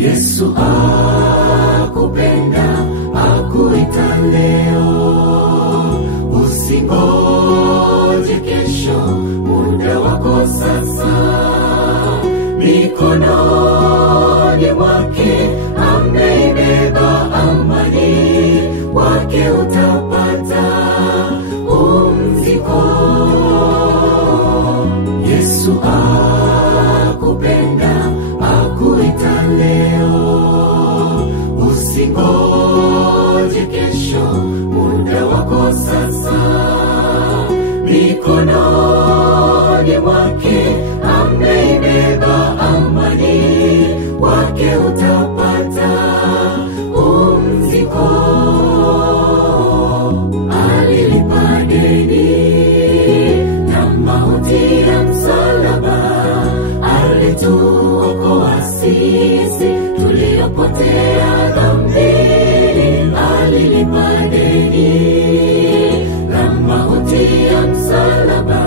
Yesu akupenda, akuita leo. Usingoje kesho, muda wako sasa. Mikononi mwake ameibeba amani, wake utapata pumziko. Yesu akupenda, akuita leo. Usingoje kesho, muda wako sasa. Mikononi mwake ameibeba amani, wake utapata pumziko. Alilipa deni na mauti ya msalaba, alituokoa sisi tuliopotea dhambini. Alilipa deni na mauti ya msalaba,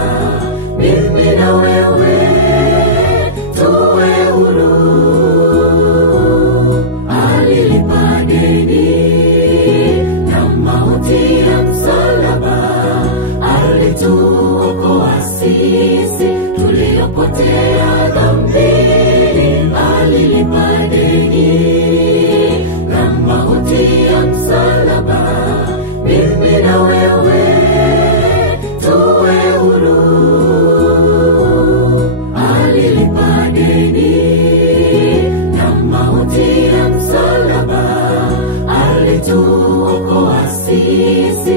mimi na wewe tuwe huru. Alilipa deni na mauti ya msalaba, alituokoa sisi tuliopotea dhambini. Alilipa deni na mauti ya msalaba, mimi na wewe tuwe huru. Alilipa deni na mauti ya msalaba, alituokoa sisi